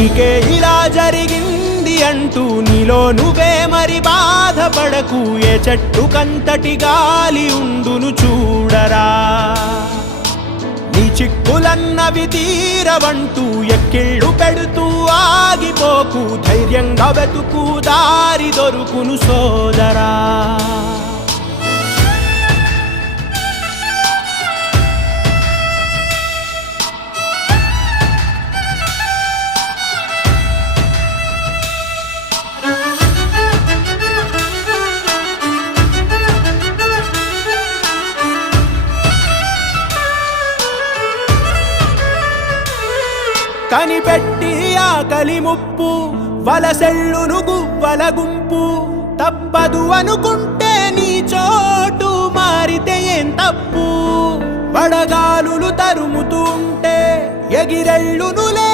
నీకే ఇలా జరిగింది అంటూ నీలో నువ్వే మరి బాధపడకు. ఏ చెట్టు కంతటి గాలి ఉండును చూడరా. నీ చిక్కులన్నవి తీరవంటూ ఎక్కిళ్ళు పెడుతూ ఆగిపోకు. ధైర్యంగా వెతుకు దారి దొరుకును సోదరా. కనిపెట్టి ఆకలి ముప్పు వలసెళ్ళును గువ్వల గుంపు. తప్పదు అనుకుంటే నీ చోటు మారితే ఏం తప్పు? వడగాలులు తరుముతూ ఉంటే ఎగిరెళ్ళునులే